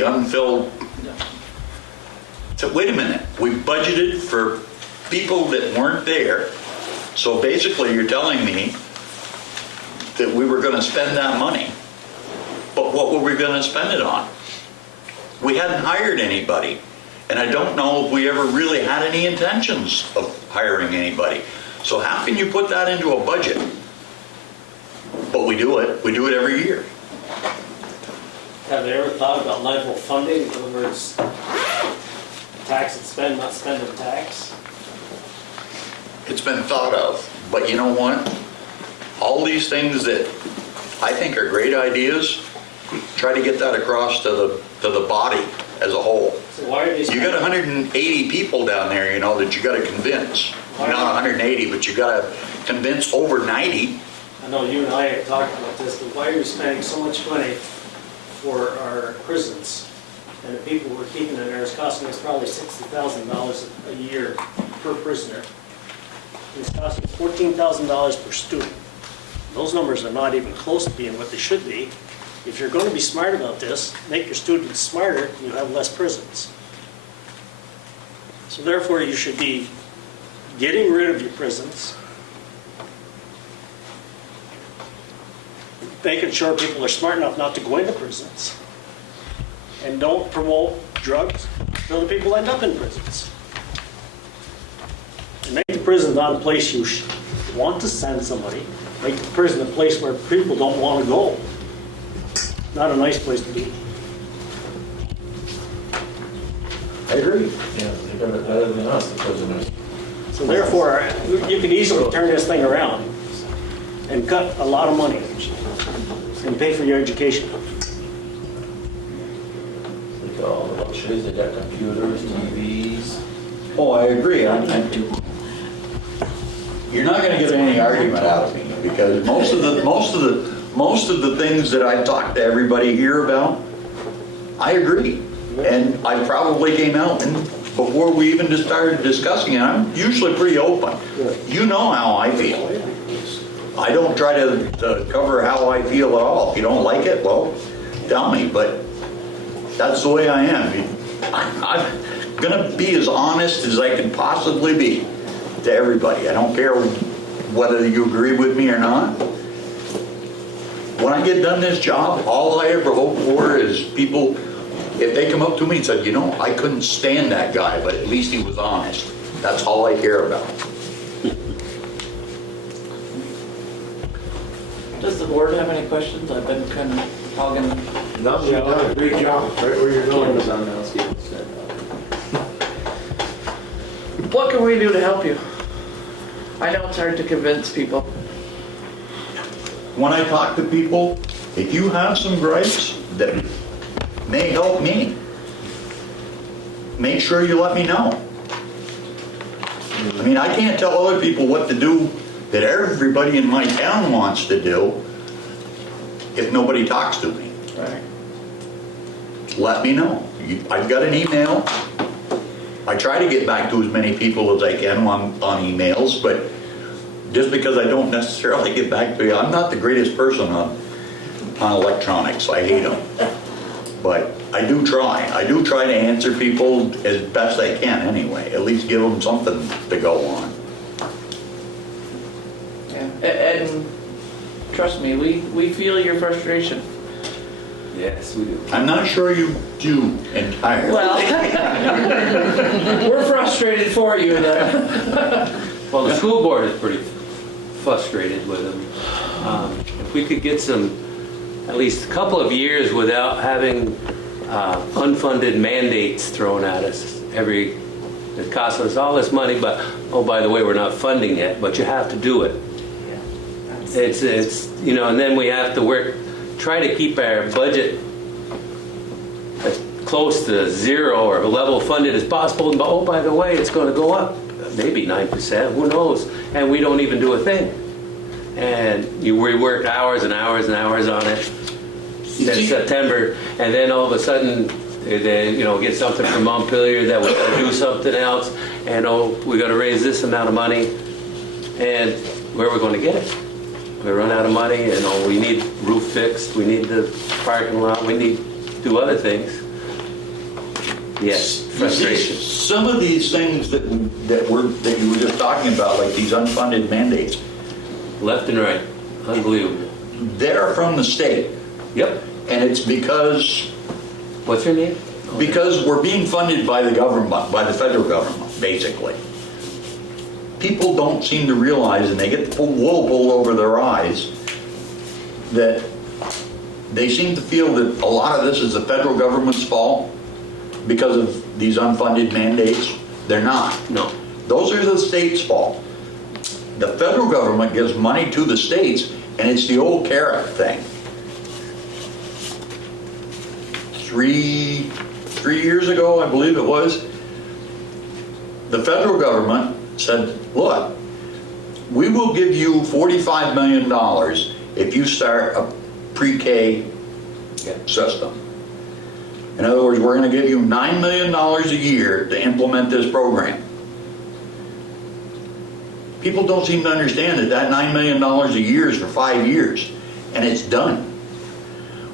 the unfilled. So wait a minute, we budgeted for people that weren't there. So basically you're telling me that we were gonna spend that money, but what were we gonna spend it on? We hadn't hired anybody, and I don't know if we ever really had any intentions of hiring anybody. So how can you put that into a budget? But we do it every year. Have they ever thought about level funding? In other words, tax and spend, not spend and tax? It's been thought of, but you know what? All these things that I think are great ideas, try to get that across to the body as a whole. So why are these? You got 180 people down there, you know, that you got to convince. Not 180, but you got to convince over 90. I know you and I have talked about this, but why are we spending so much money for our prisons? And the people we're keeping in there is costing us probably $60,000 a year per prisoner. It's costing $14,000 per student. Those numbers are not even close to being what they should be. If you're going to be smart about this, make your students smarter, you have less prisons. So therefore, you should be getting rid of your prisons, making sure people are smart enough not to go into prisons, and don't promote drugs so the people end up in prisons. And make the prison not a place you want to send somebody. Make the prison a place where people don't want to go. Not a nice place to be. I agree. Yeah, they got it better than us, the prisoners. So therefore, you can easily turn this thing around and cut a lot of money and pay for your education. They got all the luxuries, they got computers, TVs. Oh, I agree. You're not going to get any argument out of me because most of the things that I talked to everybody here about, I agree. And I probably came out and before we even just started discussing it, I'm usually pretty open. You know how I feel. I don't try to cover how I feel at all. If you don't like it, well, tell me, but that's the way I am. I'm gonna be as honest as I can possibly be to everybody. I don't care whether you agree with me or not. When I get done this job, all I ever hope for is people, if they come up to me and said, you know, I couldn't stand that guy, but at least he was honest. That's all I care about. Does the board have any questions? I've been kind of talking. No, you've done a great job. Right where you're going is on now, Steve. What can we do to help you? I know it's hard to convince people. When I talk to people, if you have some gripes that may help me, make sure you let me know. I mean, I can't tell other people what to do that everybody in my town wants to do if nobody talks to me. Right. Let me know. I've got an email. I try to get back to as many people as I can on emails, but just because I don't necessarily get back to you, I'm not the greatest person on electronics. I hate them. But I do try. I do try to answer people as best I can anyway. At least give them something to go on. Yeah. And trust me, we feel your frustration. Yes, we do. I'm not sure you do entirely. Well, we're frustrated for you then. Well, the school board is pretty frustrated with them. If we could get at least a couple of years without having unfunded mandates thrown at us it costs us all this money, but, oh, by the way, we're not funding it, but you have to do it. It's you know, and then we have to try to keep our budget as close to zero or level funded as possible. But oh, by the way, it's going to go up, maybe 9%, who knows? And we don't even do a thing. And we worked hours and hours and hours on it since September, and then all of a sudden, they get something from Montpelier that we're going to do something else, and oh, we got to raise this amount of money, and where are we going to get it? We run out of money, and we need roof fixed, we need the parking lot, we need to do other things. Yes, You see, frustration. some of these things that you were just talking about, like these unfunded mandates, Left and right, unbelievable. they're from the state. Yep. And it's because What's your name? we're being funded by the government, by the federal government, basically. People don't seem to realize, and they get the wool pulled over their eyes, that they seem to feel that a lot of this is the federal government's fault because of these unfunded mandates. They're not. No. Those are the state's fault. The federal government gives money to the states, and it's the old carrot thing. Three years ago, I believe it was, the federal government said, look, we will give you $45 million if you start a pre-K system. In other words, we're going to give you $9 million a year to implement this program. People don't seem to understand that that $9 million a year is for 5 years, and it's done.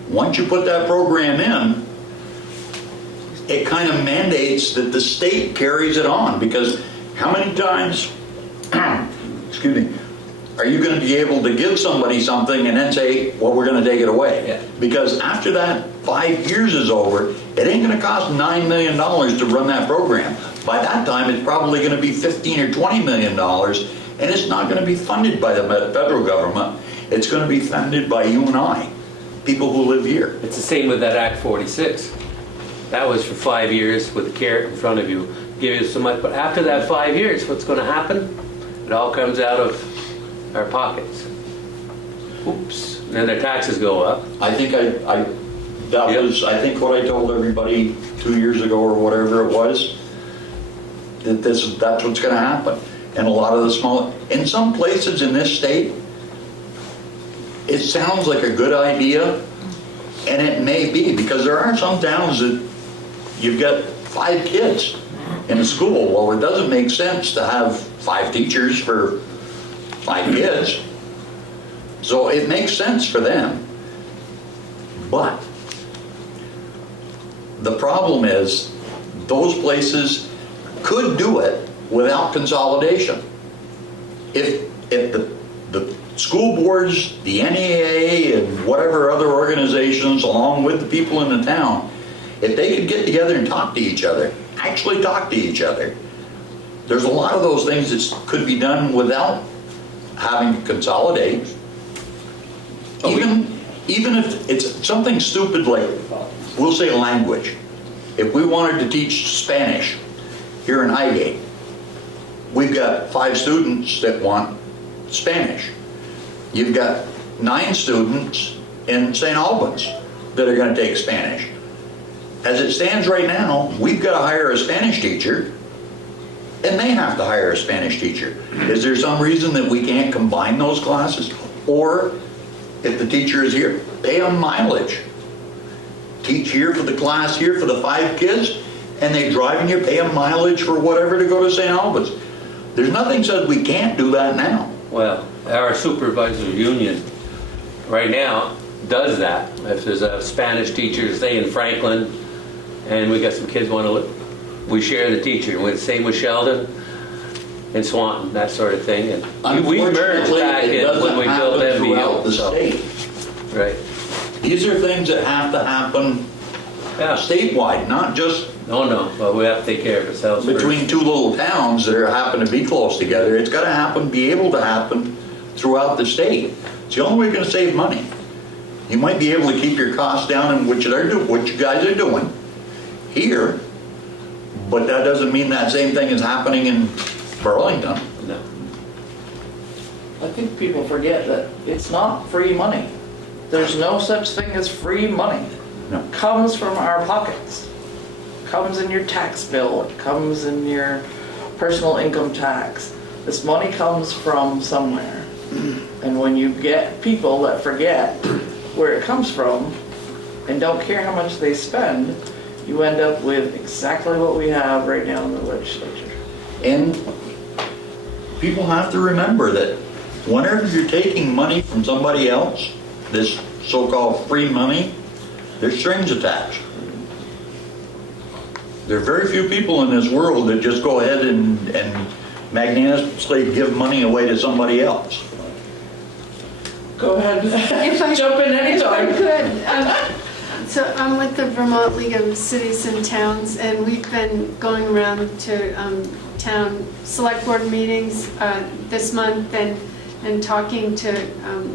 Once you put that program in, it kind of mandates that the state carries it on, because how many times, excuse me, are you going to be able to give somebody something and then say, well, we're going to take it away? Yeah. Because after that 5 years is over, it ain't going to cost $9 million to run that program. By that time, it's probably going to be $15 or $20 million, and it's not going to be funded by the federal government. It's going to be funded by you and I, people who live here. It's the same with that Act 46. That was for 5 years with a carrot in front of you, give you so much. But after that 5 years, what's going to happen? It all comes out of our pockets. Oops. And then their taxes go up. I think that was, I think what I told everybody 2 years ago or whatever it was, that that's what's going to happen. And a lot of the small, in some places in this state, it sounds like a good idea, and it may be, because there are some towns that you've got 5 kids in a school. Well, it doesn't make sense to have 5 teachers for 5 kids. So it makes sense for them. But the problem is, those places could do it without consolidation. If the school boards, the NEA, and whatever other organizations, along with the people in the town, if they could get together and talk to each other, actually talk to each other, there's a lot of those things that could be done without having to consolidate. Even if it's something stupid like, we'll say language. If we wanted to teach Spanish here in Highgate, we've got 5 students that want Spanish. You've got 9 students in St. Albans that are going to take Spanish. As it stands right now, we've got to hire a Spanish teacher, and they have to hire a Spanish teacher. Is there some reason that we can't combine those classes? Or if the teacher is here, pay them mileage. Teach here for the class here for the 5 kids, and they drive in here, pay them mileage for whatever to go to St. Albans. There's nothing says we can't do that now. Well, our supervisor union right now does that. If there's a Spanish teacher, say in Franklin, and we got some kids want to live, we share the teacher. Same with Sheldon and Swanton, that sort of thing. And we merged back in when we built throughout the MBU. state. Right. These are things that have to happen Yeah. statewide, not just No, but we have to take care of ourselves first. between 2 little towns that happen to be close together. It's got to happen, be able to happen throughout the state. It's the only way you're going to save money. You might be able to keep your costs down in what you guys are doing here, but that doesn't mean that same thing is happening in Burlington. No. I think people forget that it's not free money. There's no such thing as free money. No. It comes from our pockets. It comes in your tax bill. It comes in your personal income tax. This money comes from somewhere. And when you get people that forget where it comes from and don't care how much they spend, you end up with exactly what we have right now in the legislature. And people have to remember that whenever you're taking money from somebody else, this so-called free money, there's strings attached. There are very few people in this world that just go ahead and magnanimously give money away to somebody else. Go ahead. If I- Jump in If I anytime. could, so I'm with the Vermont League of Cities and Towns, and we've been going around to town select board meetings this month and talking to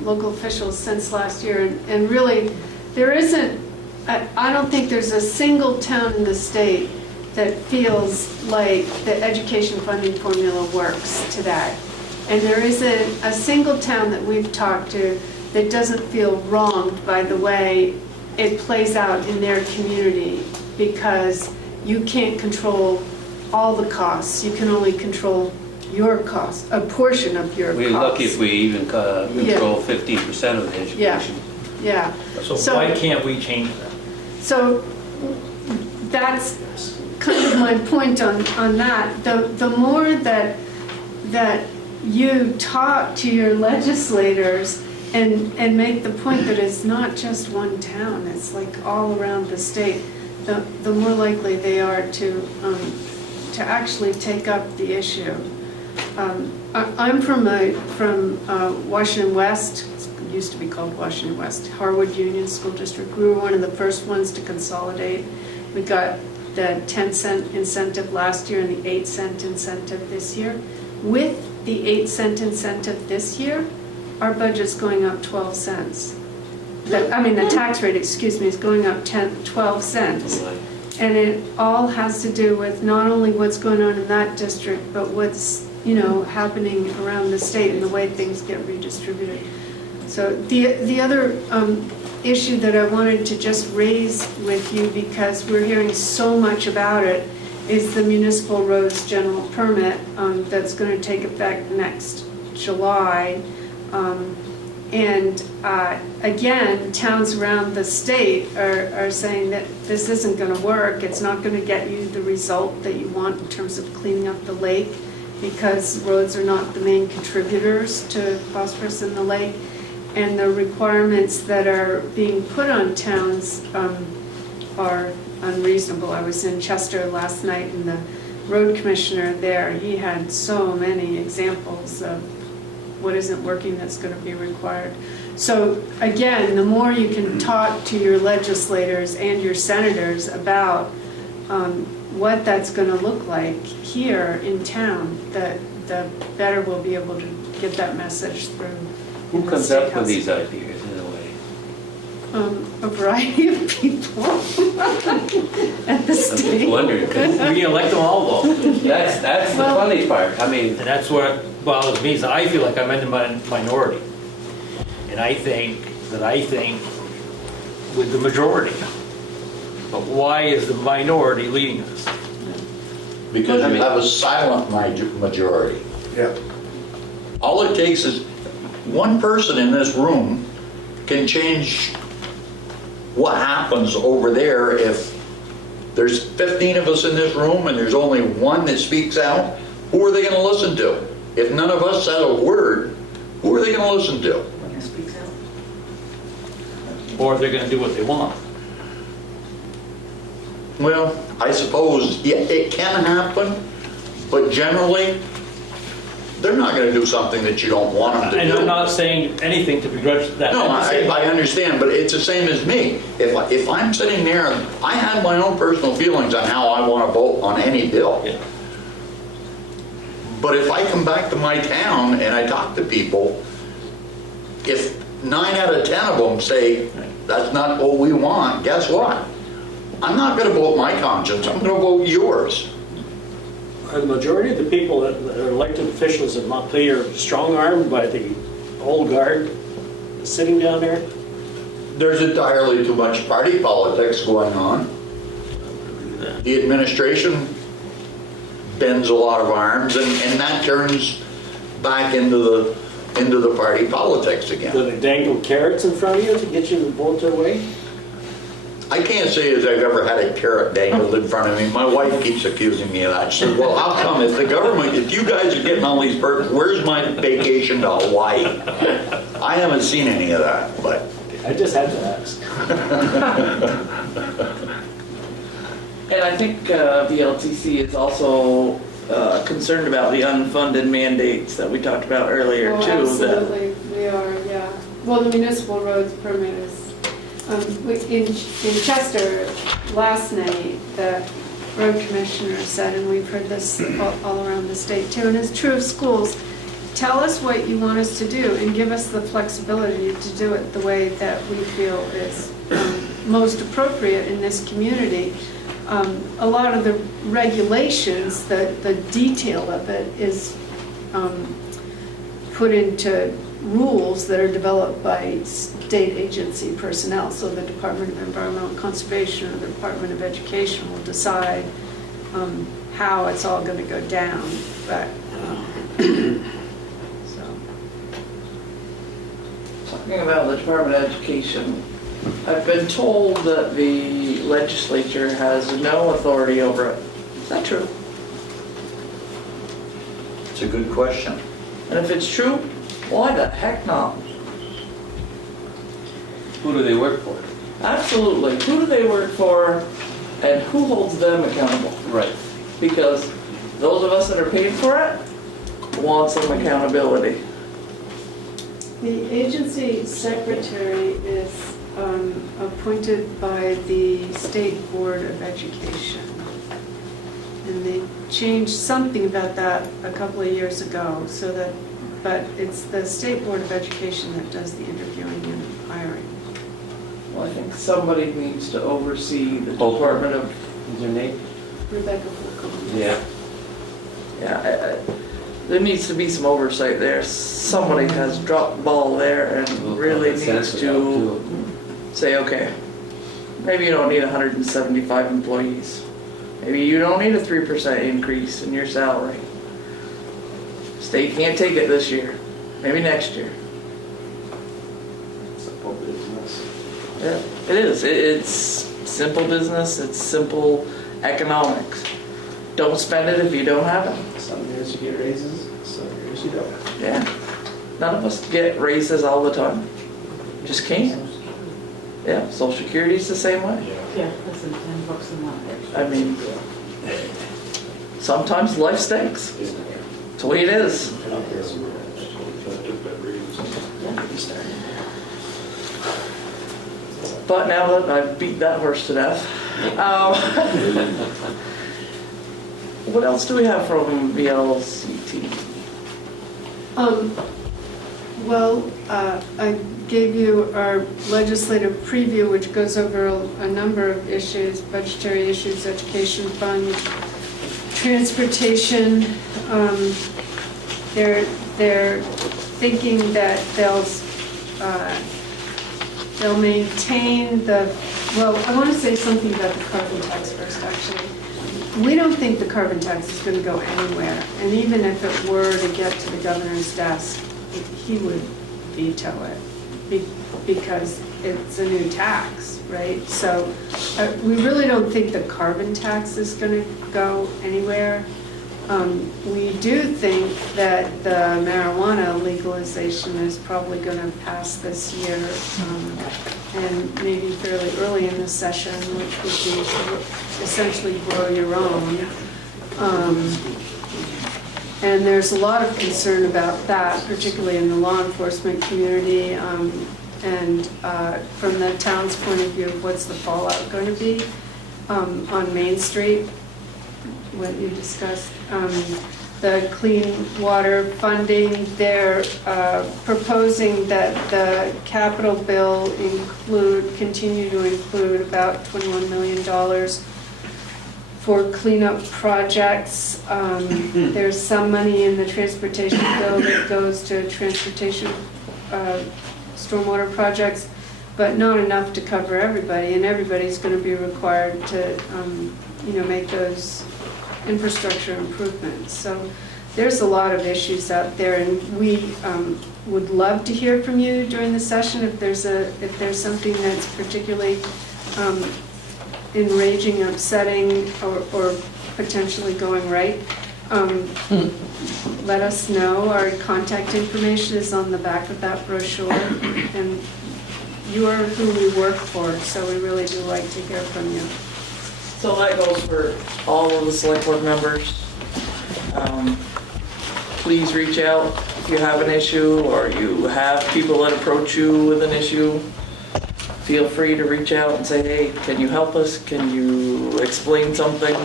local officials since last year. And really, there isn't, I don't think there's a single town in the state that feels like the education funding formula works to that. And there isn't a single town that we've talked to that doesn't feel wronged by the way it plays out in their community, because you can't control all the costs. You can only control your cost, a portion of your costs. We're lucky if we even control 15% of the education. Yeah, So why can't we change that? so that's kind of my point on that. The more that you talk to your legislators and make the point that it's not just one town, it's like all around the state, the more likely they are to actually take up the issue. I'm from Washington West. It used to be called Washington West, Harwood Union School District. We were one of the first ones to consolidate. We got the 10-cent incentive last year and the 8-cent incentive this year. With the 8-cent incentive this year, our budget's going up 12 cents. The tax rate, excuse me, is going up 12 cents. And it all has to do with not only what's going on in that district, but what's, happening around the state and the way things get redistributed. So the other issue that I wanted to just raise with you, because we're hearing so much about it, is the municipal roads general permit that's going to take effect next July. Again, towns around the state are saying that this isn't going to work. It's not going to get you the result that you want in terms of cleaning up the lake, because roads are not the main contributors to phosphorus in the lake. And the requirements that are being put on towns are unreasonable. I was in Chester last night, and the road commissioner there, he had so many examples of what isn't working that's going to be required. So again, the more you can talk to your legislators and your senators about what that's going to look like here in town, the better we'll be able to get that message through. Who comes up with these ideas in a way? A variety of people at the I'm just state. wondering, 'cause We elect them all though. that's the Well- funny part. I mean, And that's what bothers me, is I feel like I'm in the minority. And I think with the majority. But why is the minority leading us? Because you have a silent majority. Yeah. All it takes is one person in this room can change what happens over there. If there's 15 of us in this room and there's only one that speaks out, who are they going to listen to? If none of us said a word, who are they going to listen to? Or they're gonna do what they want. Well, I suppose, yeah, it can happen, but generally, they're not going to do something that you don't want them to do. And I'm not saying anything to begrudge that. No, I'm just saying- I understand, but it's the same as me. If I'm sitting there, I have my own personal feelings on how I want to vote on any bill. Yeah. But if I come back to my town and I talk to people, if 9 out of 10 of them say, that's not what we want, guess what? I'm not going to vote my conscience, I'm going to vote yours. Are the majority of the people that are elected officials in Montpelier strong-armed by the old guard sitting down there? There's entirely too much party politics going on. The administration bends a lot of arms, and that turns back into the party politics Do again. they dangle carrots in front of you to get you to vote their way? I can't say as I've ever had a carrot dangled in front of me. My wife keeps accusing me of that. She says, well, how come if the government, if you guys are getting all these perks, where's my vacation to Hawaii? I haven't seen any of that, but I just had to ask. And I think VLTC is also concerned about the unfunded mandates that we talked about earlier Oh, too. that- absolutely, we are, yeah. Well, the municipal roads permit is, in Chester, last night, the road commissioner said, and we've heard this all around the state too, and it's true of schools, tell us what you want us to do and give us the flexibility to do it the way that we feel is most appropriate in this community. A lot of the regulations, the detail of it is put into rules that are developed by state agency personnel. So the Department of Environmental Conservation or the Department of Education will decide how it's all going to go down. But so. Talking about the Department of Education, I've been told that the legislature has no authority over it. Is that true? It's a good question. And if it's true, why the heck not? Who do they work for? Absolutely. Who do they work for and who holds them accountable? Right. Because those of us that are paid for it want some accountability. The agency secretary is appointed by the State Board of Education. And they changed something about that a couple of years ago, so that, but it's the State Board of Education that does the interviewing and hiring. Well, I think somebody needs to oversee the Department of... Is your name? Rebecca Holcomb. Yeah. Yeah, there needs to be some oversight there. Somebody has dropped the ball there and really needs to say, okay, maybe you don't need 175 employees. Maybe you don't need a 3% increase in your salary. State can't take it this year, maybe next year. Simple business. Yeah, it is. It's simple business, it's simple economics. Don't spend it if you don't have it. Some years you get raises, some years you don't. Yeah. None of us get raises all the time. Just can't. Yeah, Social Security's the same way. Yeah, less than $10 a month. I mean, sometimes life stinks. It's the way it is. But now that I've beat that horse to death, what else do we have from VLCT? Well, I gave you our legislative preview, which goes over a number of issues, budgetary issues, education fund, transportation. They're thinking that they'll maintain the, well, I want to say something about the carbon tax first, actually. We don't think the carbon tax is going to go anywhere, and even if it were to get to the governor's desk, he would veto it because it's a new tax, right? So we really don't think the carbon tax is going to go anywhere. We do think that the marijuana legalization is probably going to pass this year, and maybe fairly early in the session, which would be essentially grow your own. And there's a lot of concern about that, particularly in the law enforcement community, and from the town's point of view, what's the fallout going to be on Main Street, what you discussed. The clean water funding, they're proposing that the capital bill continue to include about $21 million for cleanup projects. There's some money in the transportation bill that goes to transportation stormwater projects, but not enough to cover everybody, and everybody's going to be required to make those infrastructure improvements. So there's a lot of issues out there, and we would love to hear from you during the session if there's something that's particularly enraging, upsetting, or potentially going right. Let us know. Our contact information is on the back of that brochure, and you are who we work for, so we really do like to hear from you. So that goes for all of the select board members. Please reach out if you have an issue or you have people that approach you with an issue. Feel free to reach out and say, hey, can you help us? Can you explain something?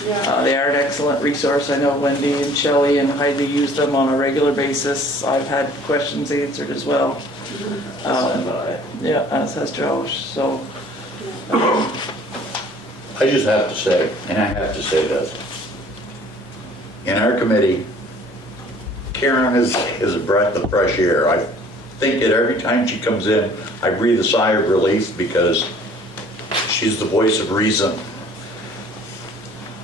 They are an excellent resource. I know Wendy and Shelley and Heidi use them on a regular basis. I've had questions answered as well. Yeah, as has Josh, so. I just have to say, and I have to say this, in our committee, Karen is a breath of fresh air. I think that every time she comes in, I breathe a sigh of relief because she's the voice of reason.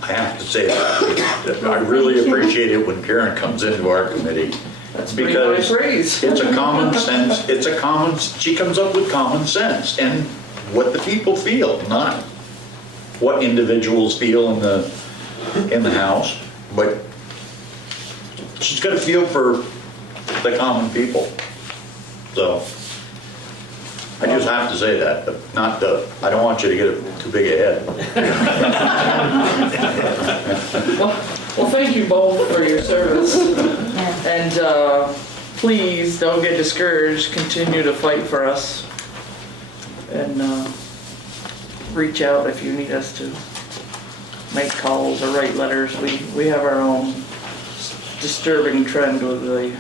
I have to say that. I really appreciate it when Karen comes into our committee. That's pretty high praise. It's a common sense, she comes up with common sense and what the people feel, not what individuals feel in the house, but she's got a feel for the common people. So, I just have to say that, but I don't want you to get too big a head. Well, thank you both for your service. And please don't get discouraged. Continue to fight for us. And reach out if you need us to make calls or write letters. We have our own disturbing trend with the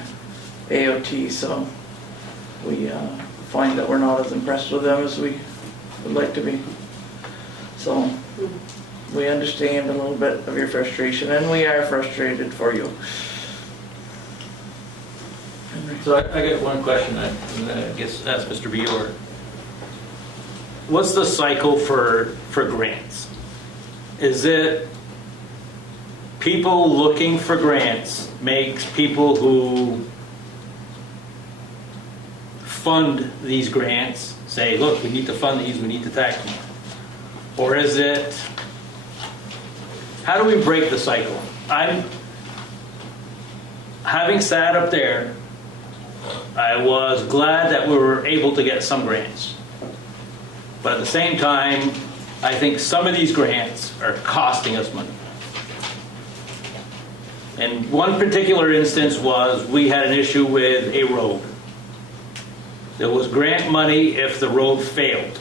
AOT, so we find that we're not as impressed with them as we would like to be. So we understand a little bit of your frustration, and we are frustrated for you. So I got one question, I guess ask Mr. Bior. What's the cycle for grants? Is it people looking for grants makes people who fund these grants say, look, we need to fund these, we need to tax them? Or is it, how do we break the cycle? Having sat up there, I was glad that we were able to get some grants. But at the same time, I think some of these grants are costing us money. And one particular instance was we had an issue with a road. There was grant money if the road failed.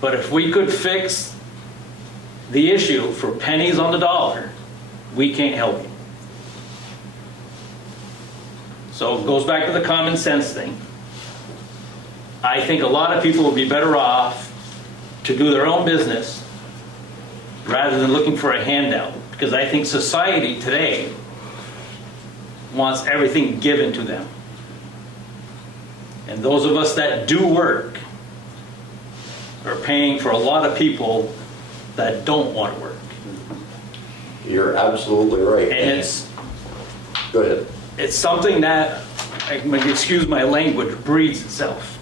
But if we could fix the issue for pennies on the dollar, we can't help you. So it goes back to the common sense thing. I think a lot of people would be better off to do their own business rather than looking for a handout. Because I think society today wants everything given to them. And those of us that do work are paying for a lot of people that don't want to work. You're absolutely right. And it's, go ahead. It's something that, excuse my language, breeds itself.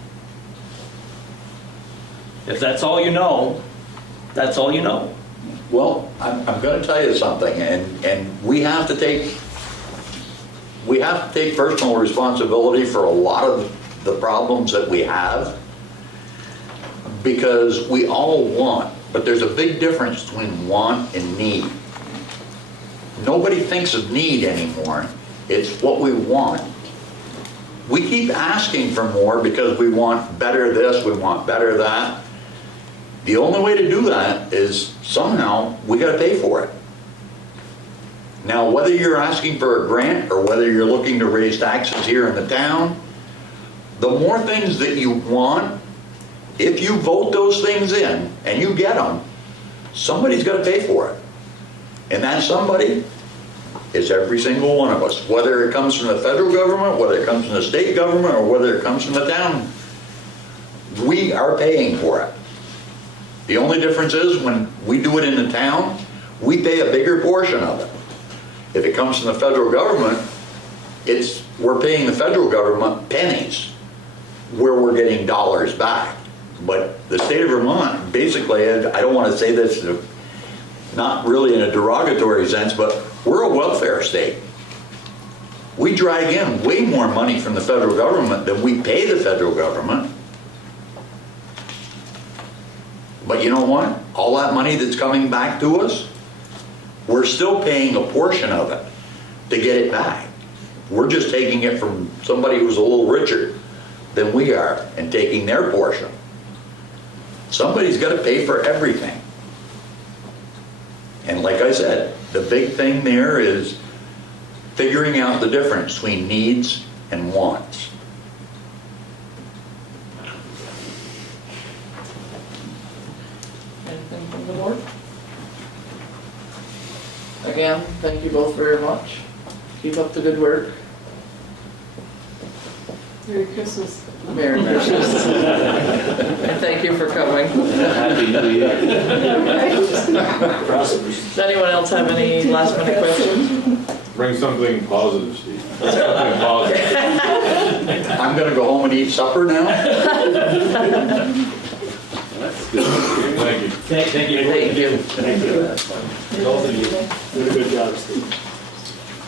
If that's all you know, that's all you know. Well, I'm going to tell you something, and we have to take personal responsibility for a lot of the problems that we have, because we all want, but there's a big difference between want and need. Nobody thinks of need anymore. It's what we want. We keep asking for more because we want better this, we want better that. The only way to do that is somehow we got to pay for it. Now, whether you're asking for a grant or whether you're looking to raise taxes here in the town, the more things that you want, if you vote those things in and you get them, somebody's got to pay for it. And that somebody is every single one of us, whether it comes from the federal government, whether it comes from the state government, or whether it comes from the town. We are paying for it. The only difference is when we do it in the town, we pay a bigger portion of it. If it comes from the federal government, we're paying the federal government pennies where we're getting dollars back. But the state of Vermont, basically, I don't want to say this not really in a derogatory sense, but we're a welfare state. We drag in way more money from the federal government than we pay the federal government. But you know what? all that money that's coming back to us, we're still paying a portion of it to get it back. We're just taking it from somebody who's a little richer than we are and taking their portion. Somebody's got to pay for everything. And like I said, the big thing there is figuring out the difference between needs and wants. Anything from the board? Again, thank you both very much. Keep up the good work. Merry Christmas. Merry Christmas. And thank you for coming. Happy New Year. Does anyone else have any last minute questions? Bring something positive, Steve. Something positive. I'm going to go home and eat supper now. That's good. Thank you. Thank you. Thank you. Thank you. Both of you. Did a good job, Steve.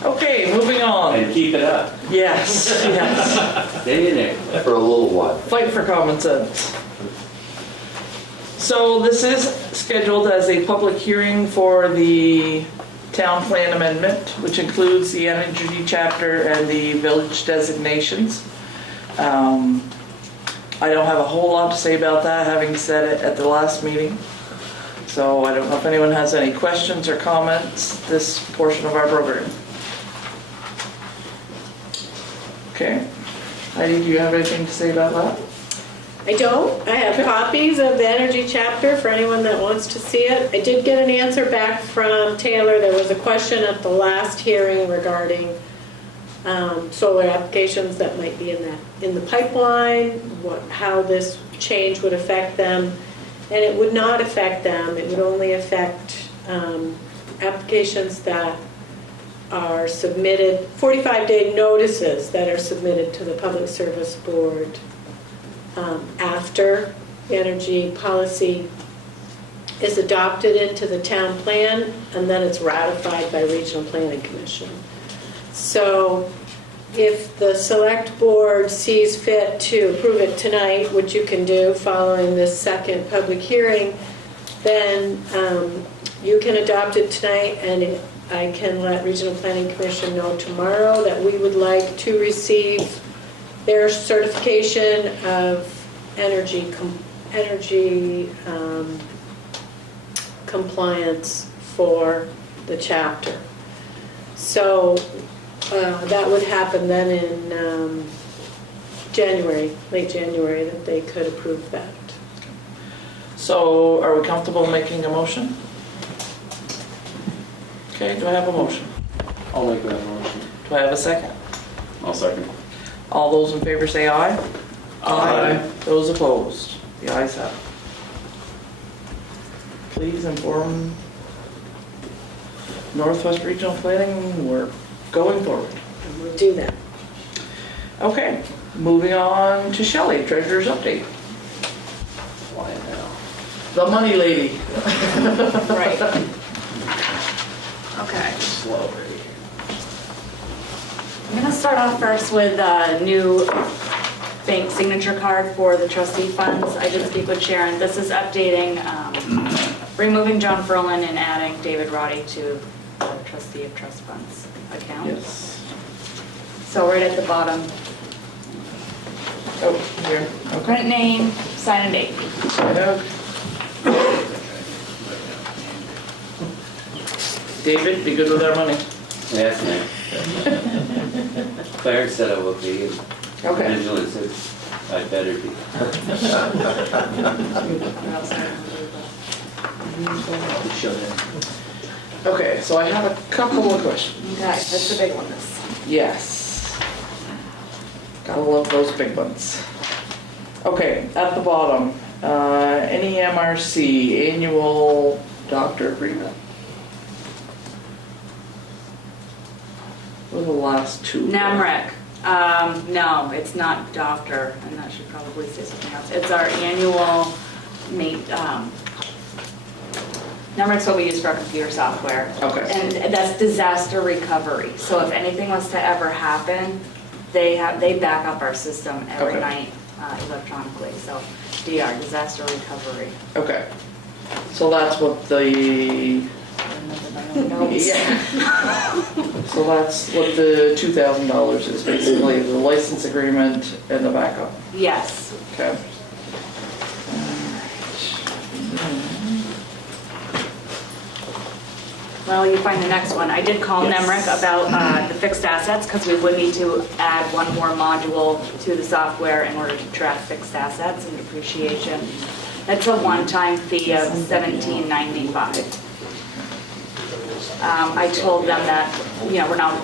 Okay, moving on. And keep it up. Yes, yes. Stay in there. For a little while. Fight for common sense. So this is scheduled as a public hearing for the town plan amendment, which includes the energy chapter and the village designations. I don't have a whole lot to say about that, having said it at the last meeting. So I don't know if anyone has any questions or comments, this portion of our program. Okay. Heidi, do you have anything to say about that? I don't. I have copies of the energy chapter for anyone that wants to see it. I did get an answer back from Taylor. There was a question at the last hearing regarding solar applications that might be in the pipeline, how this change would affect them. And it would not affect them. It would only affect applications that are submitted, 45-day notices that are submitted to the Public Service Board after the energy policy is adopted into the town plan, and then it's ratified by Regional Planning Commission. So if the Select Board sees fit to approve it tonight, which you can do following this second public hearing, then you can adopt it tonight, and I can let Regional Planning Commission know tomorrow that we would like to receive their certification of energy compliance for the chapter. So that would happen then in January, late January, that they could approve that. So are we comfortable making a motion? Okay, do I have a motion? I'll make that motion. Do I have a second? I'll second. All those in favor say aye. Aye. Those opposed? The ayes have it. Please inform Northwest Regional Planning we're going forward. We'll do that. Okay, moving on to Shelley, Treasurer's Update. Why now? The money lady. Right. Okay. Slow right here. I'm gonna start off first with a new bank signature card for the trustee funds. I did speak with Sharon. This is updating, removing John Ferlin and adding David Roddy to the trustee of trust funds account. Yes. So right at the bottom, Oh, here. Okay. print name, sign and date. Okay. David, be good with our money. Yes, ma'am. Clarence said I will be. Okay. Angela said I better be. Okay, so I have a couple of questions. Okay, that's the big one. This. Yes. Gotta love those big ones. Okay, at the bottom, NEMRC annual doctor agreement. What were the last two? NAMREC. No, it's not doctor, and that should probably say something else. It's our annual NAMREC's what we use for our computer software. Okay. And that's disaster recovery. So if anything was to ever happen, they back up our system every Okay. night electronically. So DR, disaster recovery. Okay. So that's what the, Notes. yeah. So that's what the $2,000 is, basically, the license agreement and the backup. Yes. Okay. Well, you find the next one. I did call Nemrick about the fixed assets because we would need to add one more module to the software in order to track fixed assets and depreciation. That's a one-time fee of $17.95. I told them that, we're not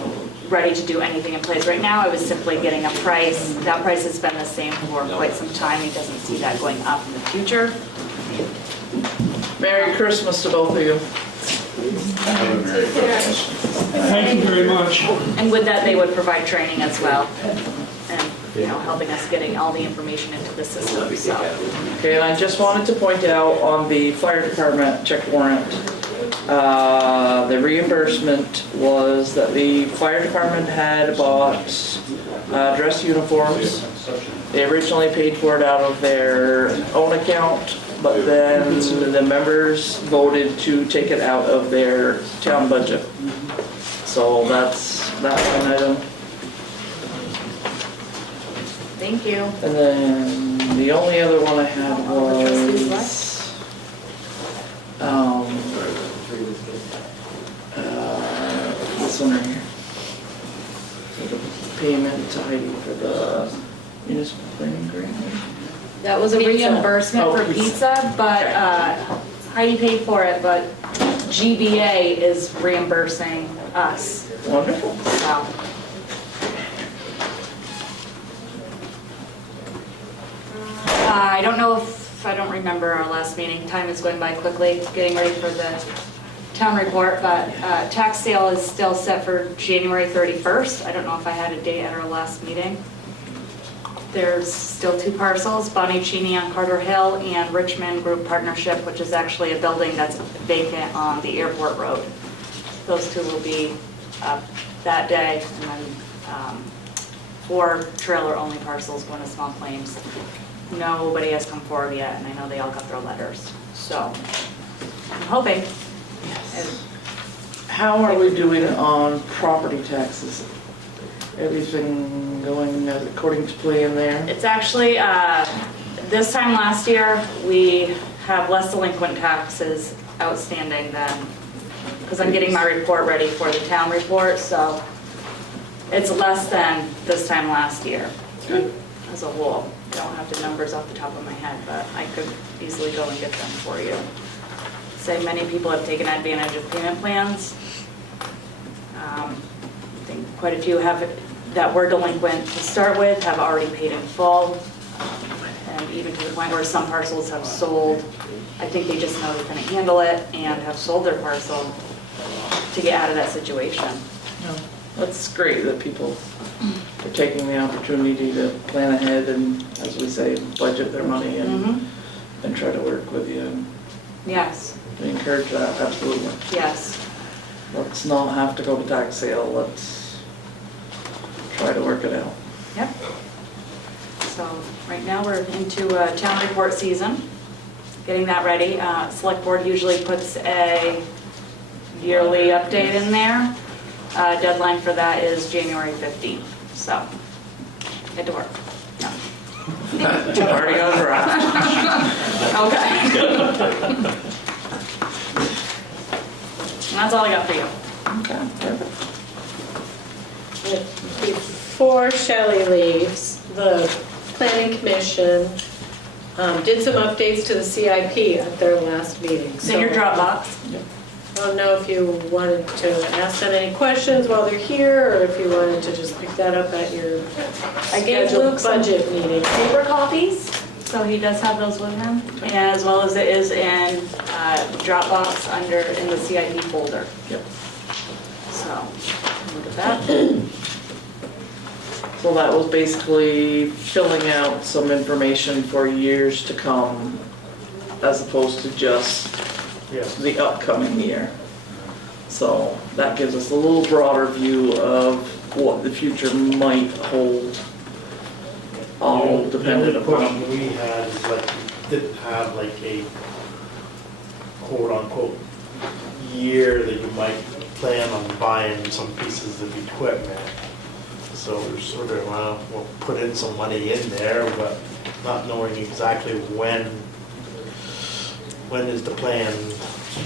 ready to do anything in place right now. I was simply getting a price. That price has been the same for quite some time. He doesn't see that going up in the future. Merry Christmas to both of you. Thank you very much. And with that, they would provide training as well, and, helping us getting all the information into the system, so. Okay, and I just wanted to point out on the fire department check warrant, the reimbursement was that the fire department had bought dress uniforms. They originally paid for it out of their own account, but then the members voted to take it out of their town budget. So that's that one item. Thank you. And then the only other one I had Trustees was, this one right here. So the payment to Heidi for the municipal planning grant. That was a reimbursement Oh, for pizza. pizza, but Heidi paid for it, but GBA is reimbursing us, Wonderful. so. I don't know if, I don't remember our last meeting. Time is going by quickly, getting ready for the town report, but tax sale is still set for January 31st. I don't know if I had a date at our last meeting. There's still 2 parcels, Bonnie on Carter Hill and Richmond Group Partnership, which is actually a building that's vacant on the airport road. Those 2 will be up that day, and then 4 trailer-only parcels going to small claims. Nobody has come forward yet, and I know they all got their letters, so I'm hoping. How are we doing on property taxes? Everything going according to plan there? It's actually, this time last year, we have less delinquent taxes outstanding than, because I'm getting my report ready for the town report, so it's less than this time last year. Good. As a whole. I don't have the numbers off the top of my head, but I could easily go and get them for you. Say many people have taken advantage of payment plans. I think quite a few have, that were delinquent to start with, have already paid in full. And even to the point where some parcels have sold. I think they just know they couldn't handle it and have sold their parcel to get out of that situation. No, that's great that people are taking the opportunity to plan ahead and, as we say, budget their money and try to work with you. Yes, We encourage that, absolutely. yes. Let's not have to go to tax sale, let's try to work it out. Yep. So right now we're into town report season, getting that ready. Select board usually puts a yearly update in there. Deadline for that is January 15th, so get to work. No. Already got a draft. Okay. And that's all I got for you. Okay, perfect. Before Shelley leaves, the planning commission did some updates to the CIP at their last meeting. It's in your Dropbox. I don't know if you wanted to ask them any questions while they're here, or if you wanted to just pick that up at your I gave Luke scheduled some budget meeting. paper copies, so he does have those with him, as well as it is in Dropbox in the CIP folder. Yep. So, look at that. So that was basically filling out some information for years to come, as opposed to just the upcoming year. So that gives us a little broader view of what the future might hold, all dependent The upon. question we had is like, we didn't have like a quote-unquote year that you might plan on buying some pieces of equipment. So we're sort of, we'll put in some money in there, but not knowing exactly when is the plan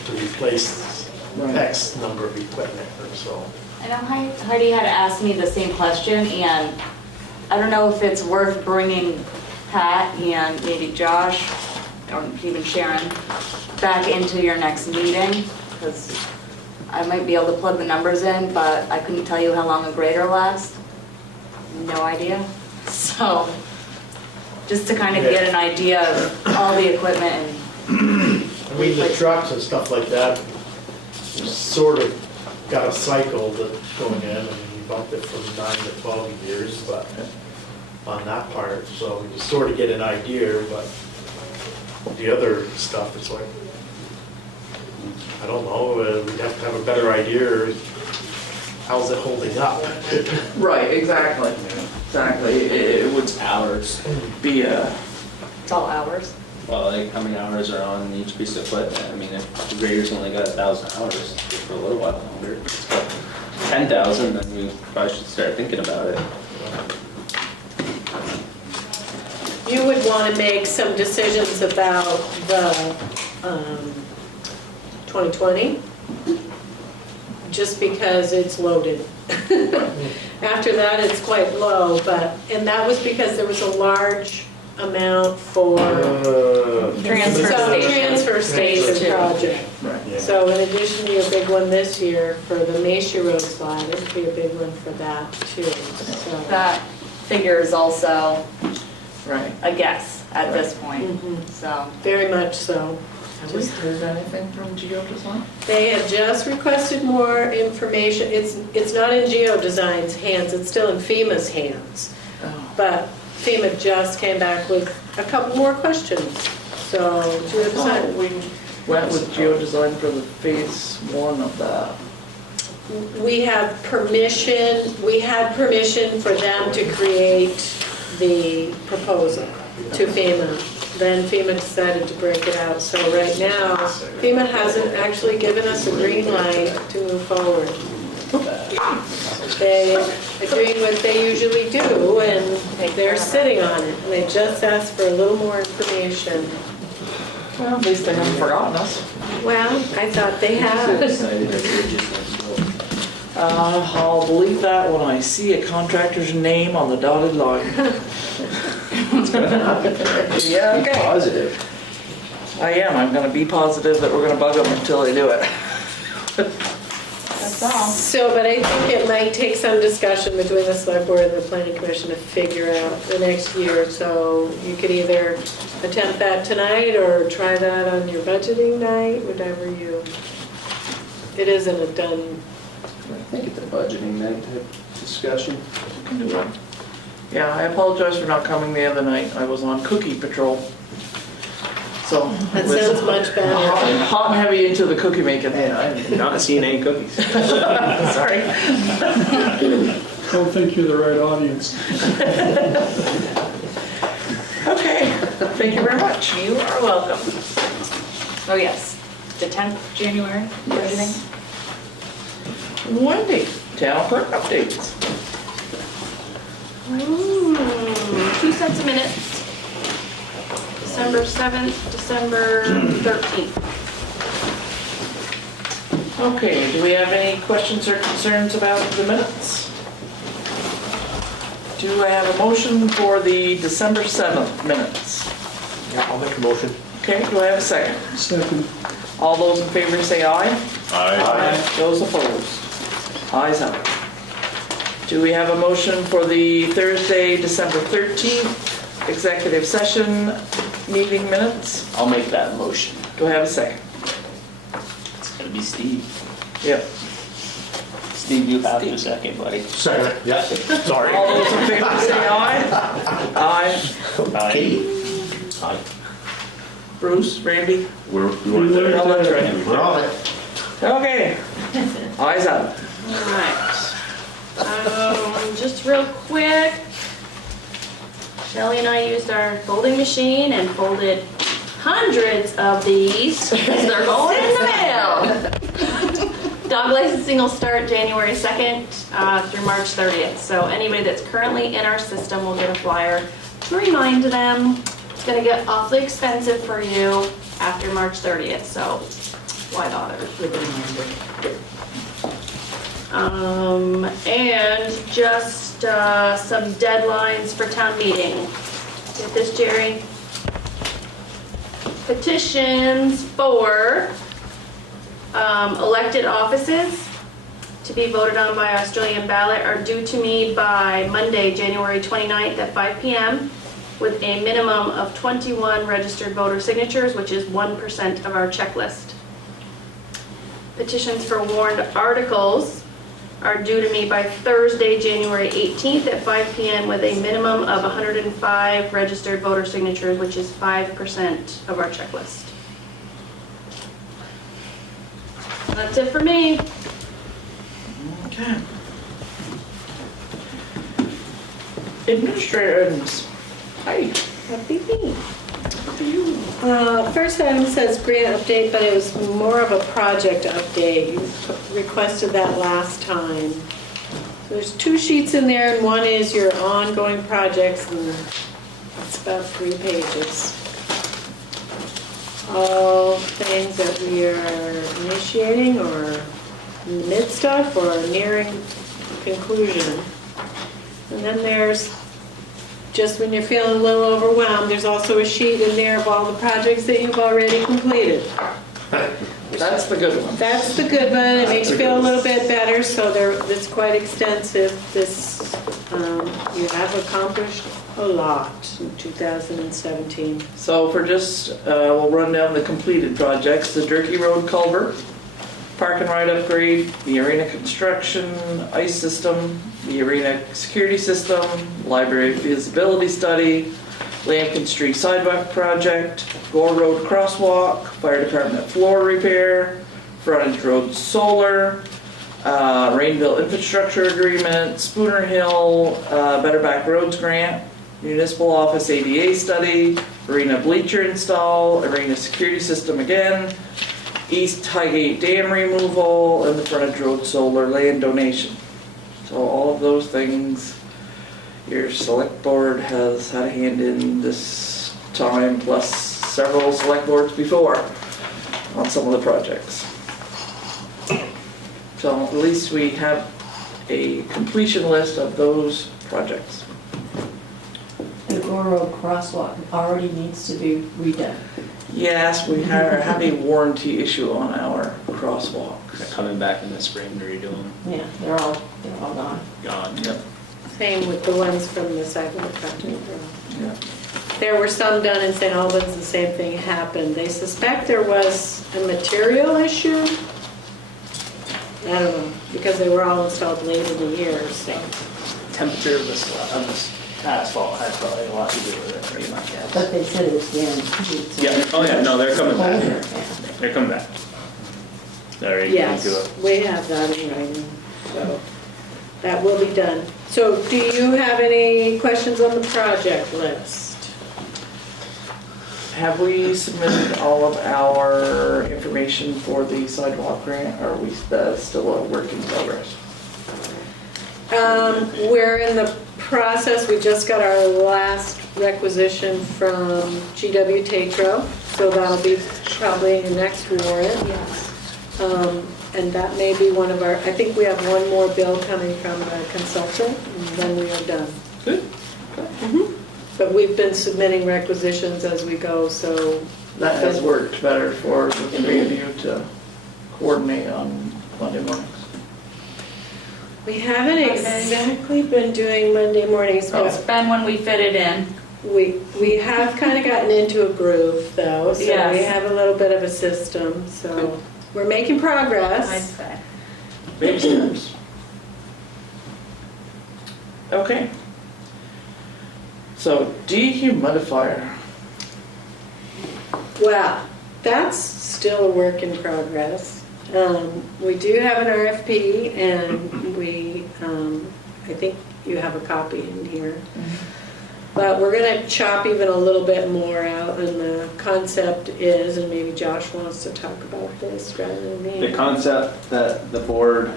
to replace X number of equipment or so. I know Heidi had asked me the same question, and I don't know if it's worth bringing Pat and maybe Josh, or even Sharon, back into your next meeting, because I might be able to plug the numbers in, but I couldn't tell you how long a grader lasts. No idea. So, just to kind of get an idea of all the equipment and I mean, the trucks and stuff like that, sort of got a cycle that's going in, and you bumped it from 9 to 12 years, but on that part, so you sort of get an idea, but the other stuff, it's like, I don't know, we'd have to have a better idea, how's it holding up? Right, exactly. Exactly. It would Hours. be a, it's all hours. Well, like how many hours are on each piece of equipment? I mean, if the grader's only got 1,000 hours for a little while longer, if it's got 10,000, then we probably should start thinking about it. You would want to make some decisions about the 2020, just because it's loaded. After that, it's quite low, and that was because there was a large amount for Transfer some station. transfer station project. right. So in addition to your big one this year for the Macy Road slide, it would be a big one for that too. So. That figure is also Right. a guess at this point, Mhm. so. Very much so. Have we heard anything from Geodesign? They have just requested more information. It's not in Geodesign's hands, it's still in FEMA's hands. Oh. But FEMA just came back with a couple more questions. So Geodesign, We went with Geodesign for the phase 1 of that. we had permission for them to create the proposal to FEMA. Then FEMA decided to break it out. So right now, FEMA hasn't actually given us a green light to move forward. They agreed what they usually do, and they're sitting on it. And they just asked for a little more information. Well, at least they haven't forgotten us. Well, I thought they had. Decided that we're just gonna go. I'll believe that when I see a contractor's name on the dotted line. Yeah, Be okay. positive. I am. I'm gonna be positive that we're gonna bug them until they do it. That's all. So, but I think it might take some discussion between the select board and the planning commission to figure out the next year. So you could either attempt that tonight or try that on your budgeting night, whatever you, it isn't a done. I think it's a budgeting night type discussion. Can do it. Yeah, I apologize for not coming the other night. I was on cookie patrol. So. That it was sounds much better. Hot and heavy into the cookie making. I'm not seeing any cookies. Sorry. Don't think you're the right audience. Okay, thank you very much. You are welcome. Oh, yes, the 10th of January, budgeting. Wendy, town clerk updates. Two sets of minutes. December 7th, December 13th. Okay, do we have any questions or concerns about the minutes? Do I have a motion for the December 7th minutes? Yeah, I'll make a motion. Okay, do I have a second? Second. All those in favor say aye. Aye. Those opposed? Ayes have it. Do we have a motion for the Thursday, December 13th, executive session meeting minutes? I'll make that motion. Do I have a second? It's gonna be Steve. Yep. Steve, you have the second, buddy. Second, yeah, sorry. All those in favor say aye. Aye. Aye. Bruce, Randy? We're Oh, that's right. We're on it. Okay. Ayes have it. All right. Just real quick, Shelley and I used our folding machine and folded hundreds of these, 'cause they're going in the mail. Dog licensing will start January 2nd through March 30th. So anybody that's currently in our system will get a flyer to remind them it's gonna get awfully expensive for you after March 30th, so why bother? And just some deadlines for town meeting. Get this, Jerry? Petitions for elected offices to be voted on by Australian ballot are due to me by Monday, January 29th at 5 p.m. with a minimum of 21 registered voter signatures, which is 1% of our checklist. Petitions for warned articles are due to me by Thursday, January 18th at 5 p.m. with a minimum of 105 registered voter signatures, which is 5% of our checklist. That's it for me. Okay. Administrator items. Hi. Happy me. First item says grant update, but it was more of a project update. You requested that last time. There's 2 sheets in there, and one is your ongoing projects, and it's about 3 pages. All things that we are initiating or in the midst of or nearing conclusion. And then there's, just when you're feeling a little overwhelmed, there's also a sheet in there of all the projects that you've already completed. That's the good one. That's the good one. It makes you feel a little bit better, so it's quite extensive. You have accomplished a lot in 2017. So for just, we'll run down the completed projects. The Durkee Road culvert, park and ride upgrade, the arena construction, ice system, the arena security system, library visibility study, Lampkin Street sidewalk project, Gore Road crosswalk, fire department floor repair, frontage road solar, Rainville infrastructure agreement, Spooner Hill, Better Back Roads grant, municipal office ADA study, arena bleacher install, arena security system again, East Highgate Dam removal, and the frontage road solar land donation. So all of those things your select board has had a hand in this time, plus several select boards before on some of the projects. So at least we have a completion list of those projects. The Gore Road crosswalk already needs to be redone. Yes, we have a warranty issue on our crosswalks. They're coming back in the spring to redo them. Yeah, they're all gone. Gone. Yep. Same with the ones from the sidewalk project. Yeah. There were some done in St. Albans, the same thing happened. They suspect there was a material issue. I don't know, because they were all installed late in the year, so. Temperature of this asphalt had probably a lot to do with it, pretty much. But they said it was guaranteed. so Yeah, oh yeah, no, they're coming back. colder, yeah. They're coming back. They're already getting to Yes, it. we have that in writing, so that will be done. So do you have any questions on the project list? Have we submitted all of our information for the sidewalk grant, or are we still a work in progress? We're in the process, we just got our last requisition from GW Tatro, so that'll be probably in the next warrant. Yes. And that may be one of our, I think we have one more bill coming from a consultant, and then we are done. Good. But we've been submitting requisitions as we go, so. That has worked better for the 3 of you to coordinate on Monday mornings. We haven't exactly been doing Monday mornings, It's but been when we fit it in. we have kind of gotten into a groove though, so we Yes. have a little bit of a system, so we're making I'd progress. say. Baby steps. Okay. So dehumidifier. Well, that's still a work in progress. We do have an RFP and I think you have a copy in here. But we're gonna chop even a little bit more out, and the concept is, and maybe Josh wants to talk about this rather than me. The concept that the board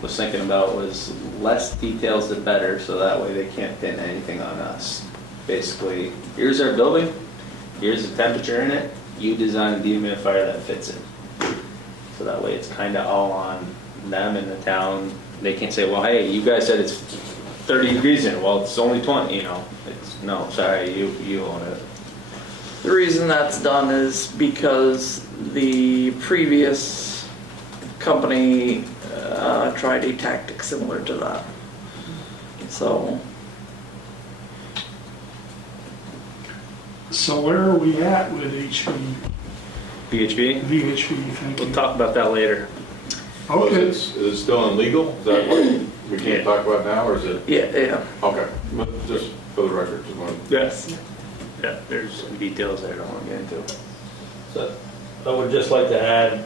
was thinking about was less details the better, so that way they can't pin anything on us. Basically, here's our building, here's the temperature in it, you design a dehumidifier that fits it. So that way it's kind of all on them and the town. They can't say, well, hey, you guys said it's 30 degrees in it, well, it's only 20, you know. It's, no, sorry, you own it. The reason that's done is because the previous company tried a tactic similar to that. So, So where are we at with VHB? VHB, thank you. We'll talk about that later. Okay. Is it still illegal? Is that what we can't talk about now, or is it? yeah. Okay, but just for the record, just one. Yes. Yeah, there's some details I don't want to get into. So I would just like to add,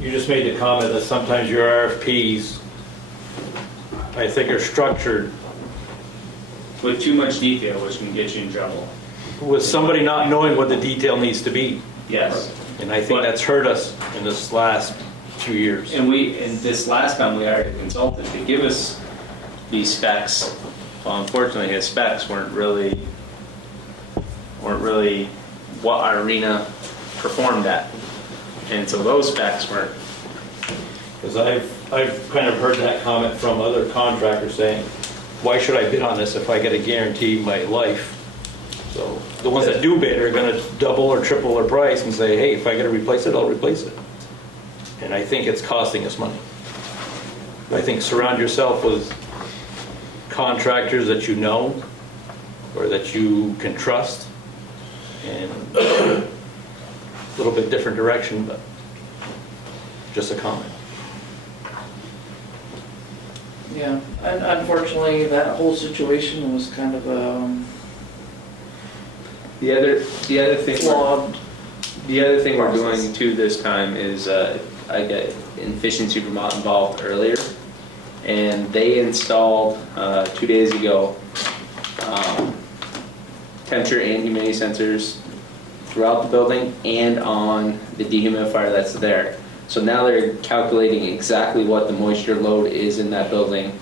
you just made the comment that sometimes your RFPs, I think, are structured With too much detail, which can get you in trouble. with somebody not knowing what the detail needs to be. Yes. And I think that's hurt us in this last 2 years. And this last time we hired a consultant to give us these specs. Well, unfortunately, his specs weren't really what our arena performed at. And so those specs weren't. Because I've kind of heard that comment from other contractors saying, why should I bid on this if I get a guarantee my life? So the ones that do bid are gonna double or triple their price and say, hey, if I gotta replace it, I'll replace it. And I think it's costing us money. I think surround yourself with contractors that you know or that you can trust, and a little bit different direction, but just a comment. Yeah, and unfortunately, that whole situation was kind of The other thing. flawed. The other thing we're process. doing too this time is I got Efficiency Vermont involved earlier, and they installed 2 days ago temperature and humidity sensors throughout the building and on the dehumidifier that's there. So now they're calculating exactly what the moisture load is in that building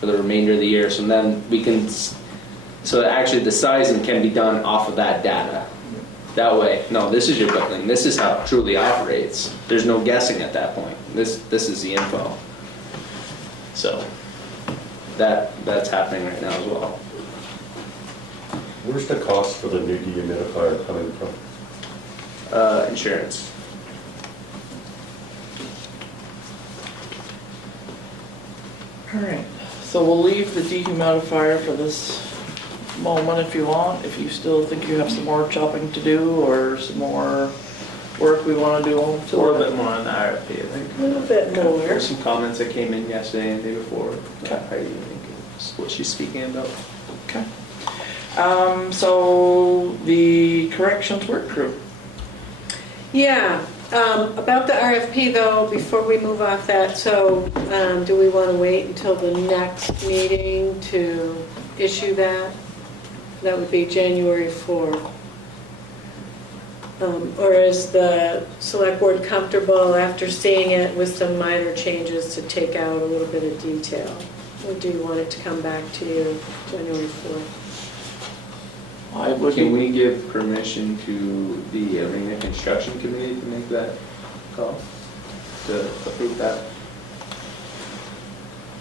for the remainder of the year. So then we can, so actually the sizing can be done off of that data. That way, no, this is your building, this is how it truly operates. There's no guessing at that point. This is the info. So that's happening right now as well. Where's the cost for the new dehumidifier coming from? Insurance. All right, so we'll leave the dehumidifier for this moment if you want, if you still think you have some more chopping to do or some more work we want to do on It's a little bit more on the RFP, I think. A little bit more. There's some comments that came in yesterday and the day before. How do you think it's what she's speaking about? Okay. So the corrections work crew. Yeah, about the RFP though, before we move off that, so do we want to wait until the next meeting to issue that? That would be January 4th. Or is the select board comfortable after seeing it with some minor changes to take out a little bit of detail? Or do you want it to come back to you January 4th? Can we give permission to the arena construction committee to make that call? To approve that?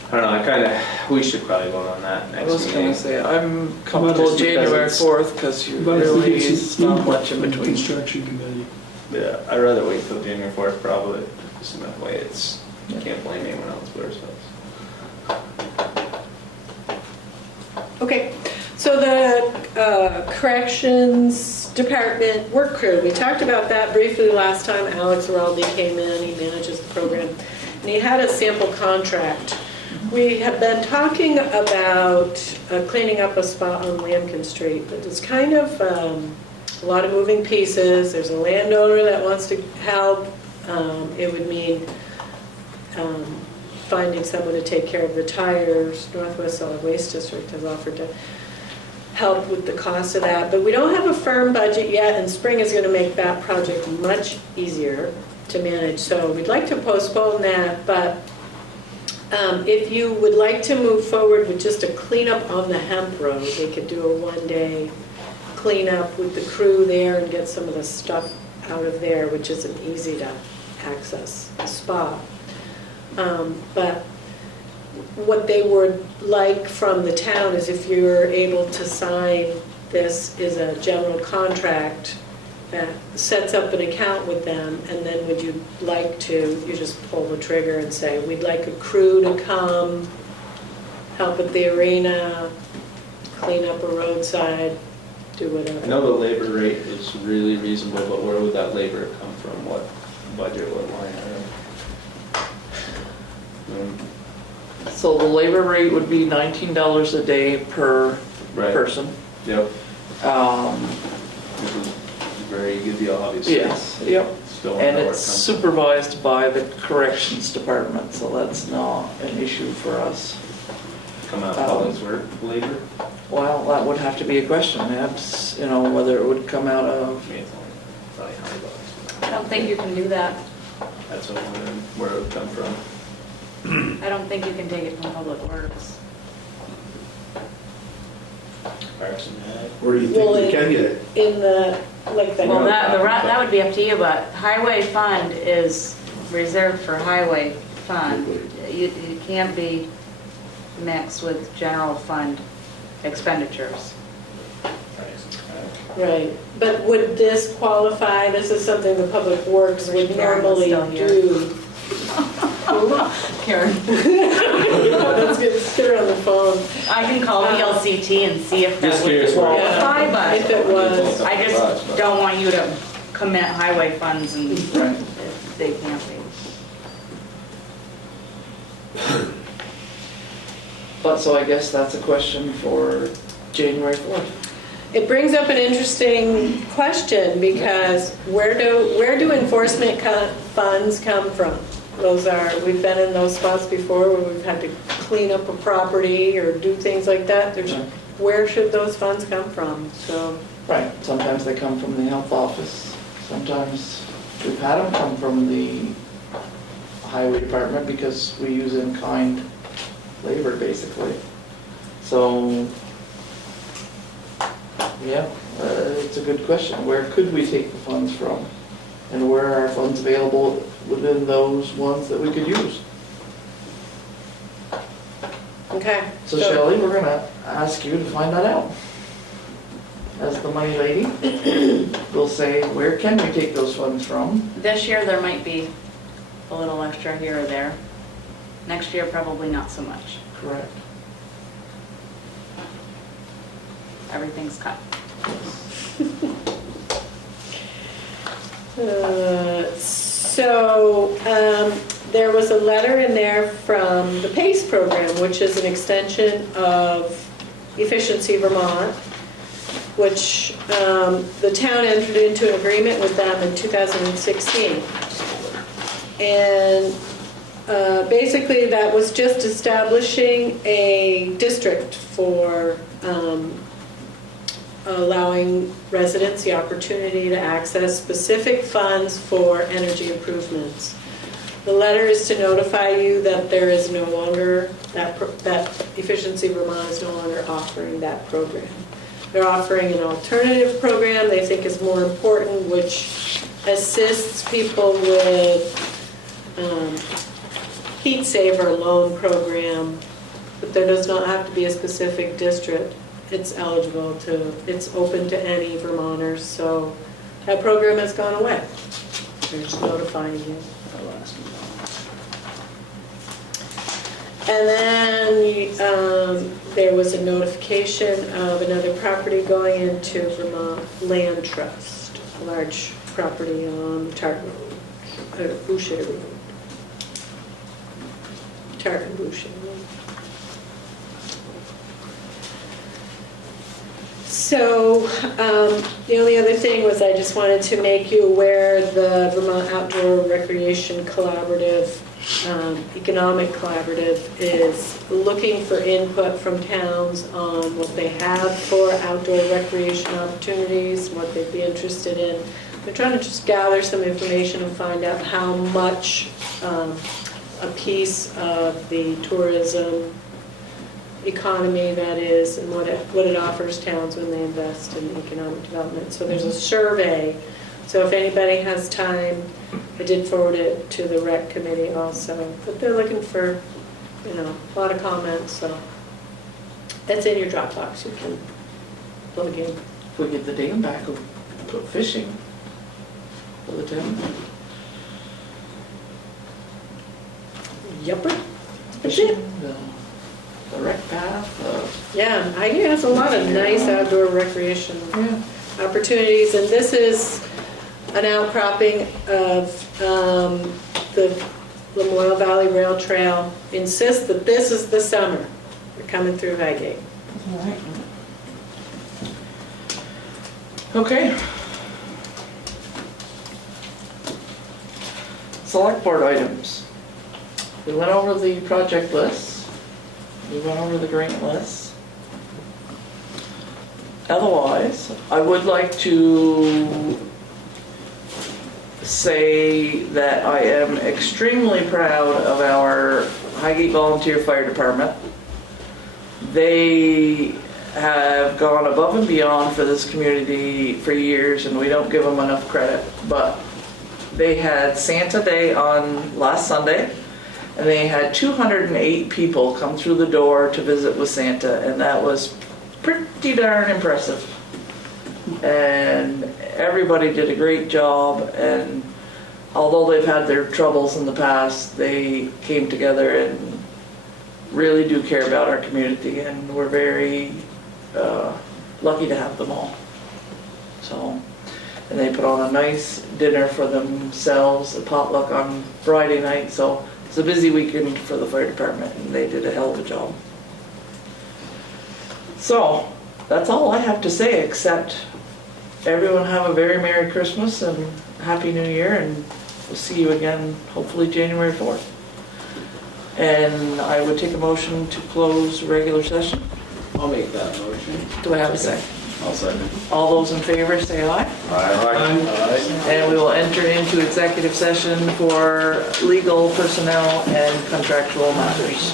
I don't know, we should probably vote on that I next was meeting. gonna say, I'm comfortable Just because January it's- 4th because you But I really think it's is not much in from the between. Construction committee. Yeah, I'd rather wait till January 4th probably, just that way it's, you can't blame anyone else but ourselves. Okay, so the corrections department work crew, we talked about that briefly last time. Alex Araldi came in, he manages the program, and he had a sample contract. We have been talking about cleaning up a spot on Lambkin Street, but it's kind of a lot of moving pieces. There's a landowner that wants to help. It would mean finding someone to take care of the tires. Northwest Solid Waste District has offered to help with the cost of that. But we don't have a firm budget yet, and spring is going to make that project much easier to manage. So we'd like to postpone that, but if you would like to move forward with just a cleanup on the hemp road, they could do a one-day cleanup with the crew there and get some of the stuff out of there, which isn't easy to access spot. But what they would like from the town is if you're able to sign this is a general contract that sets up an account with them, and then would you like to, you just pull the trigger and say, we'd like a crew to come, help at the arena, clean up a roadside, do whatever. I know the labor rate is really reasonable, but where would that labor come from? What budget, what line item? So the labor rate would be $19 a day per Right. person. Yep. Which is a very good deal, obviously. Yes, yep. Still And know where it it's comes from. supervised by the corrections department, so that's not an issue for us. Come out of public work labor? Well, that would have to be a question, that's, whether it would come out of, I mean, it's only probably $100. I don't think you can do that. That's where it would come from. I don't think you can take it from Public Works. Parks and Ag. Where do you Well, think we can get it? In the, like the. Well, that would be up to you, but highway fund is reserved for highway fund. You can't be mixed with general fund expenditures. Right, but would this qualify, this is something the Public Works would Karen was normally still here. do. Karen. Let's get her on the phone. I can call VLCT and see if that Just would curious where it qualify, If but it was, I just don't want you to commit highway funds and if they can't be. but so I guess that's a question for January 4th. it brings up an interesting question, because where do enforcement funds come from? We've been in those spots before where we've had to clean up a property or do things like that. Where should those funds come from? So, Right, sometimes they come from the health office, sometimes we've had them come from the highway department because we use in-kind labor basically. So, yeah, it's a good question. Where could we take the funds from? And where are funds available within those ones that we could use? okay. So Shelley, we're gonna ask you to find that out. As the money lady, we'll say, where can we take those funds from? This year, there might be a little extra here or there. Next year, probably not so much. Correct. Everything's cut. There was a letter in there from the PACE program, which is an extension of Efficiency Vermont, which the town entered into an agreement with them in 2016. And basically that was just establishing a district for allowing residents the opportunity to access specific funds for energy improvements. The letter is to notify you that there is no longer, that Efficiency Vermont is no longer offering that program. They're offering an alternative program they think is more important, which assists people with heat saver loan program, but there does not have to be a specific district. It's eligible to, it's open to any Vermonters, so that program has gone away. They're just notifying you. And then there was a notification of another property going into Vermont Land Trust, a large property on Tartan Road, Boucher Road. Tartan Boucher Road. So the only other thing was I just wanted to make you aware the Vermont Outdoor Recreation Collaborative Economic Collaborative is looking for input from towns on what they have for outdoor recreation opportunities, what they'd be interested in. They're trying to just gather some information and find out how much a piece of the tourism economy that is, and what it offers towns when they invest in economic development. So there's a survey. So if anybody has time, I did forward it to the rec committee also. But they're looking for, you know, a lot of comments, so that's in your Dropbox. You can plug in. If we get the dam back, we'll put fishing for the town. Yupper. That's it. Fishing, the rec path, Yeah, Highgate has a lot of nice outdoor recreation opportunities, and this is an outcropping of the Lamoille Valley Rail Trail. Insists that this is the summer. We're coming through Highgate. Okay. Select board items. We went over the project list. We went over the grant list. Otherwise, I would like to say that I am extremely proud of our Highgate Volunteer Fire Department. They have gone above and beyond for this community for years, and we don't give them enough credit. But they had Santa Day on last Sunday, and they had 208 people come through the door to visit with Santa, and that was pretty darn impressive. And everybody did a great job, and although they've had their troubles in the past, they came together and really do care about our community, and we're very lucky to have them all. So, and they put on a nice dinner for themselves, a potluck on Friday night, so it's a busy weekend for the fire department, and they did a hell of a job. So, that's all I have to say, except everyone have a very Merry Christmas and Happy New Year, and we'll see you again, hopefully January 4th. And I would take a motion to close regular session. I'll make that motion. Do I have a second? I'll second. All those in favor say aye. Aye. And we will enter into executive session for legal, personnel, and contractual matters.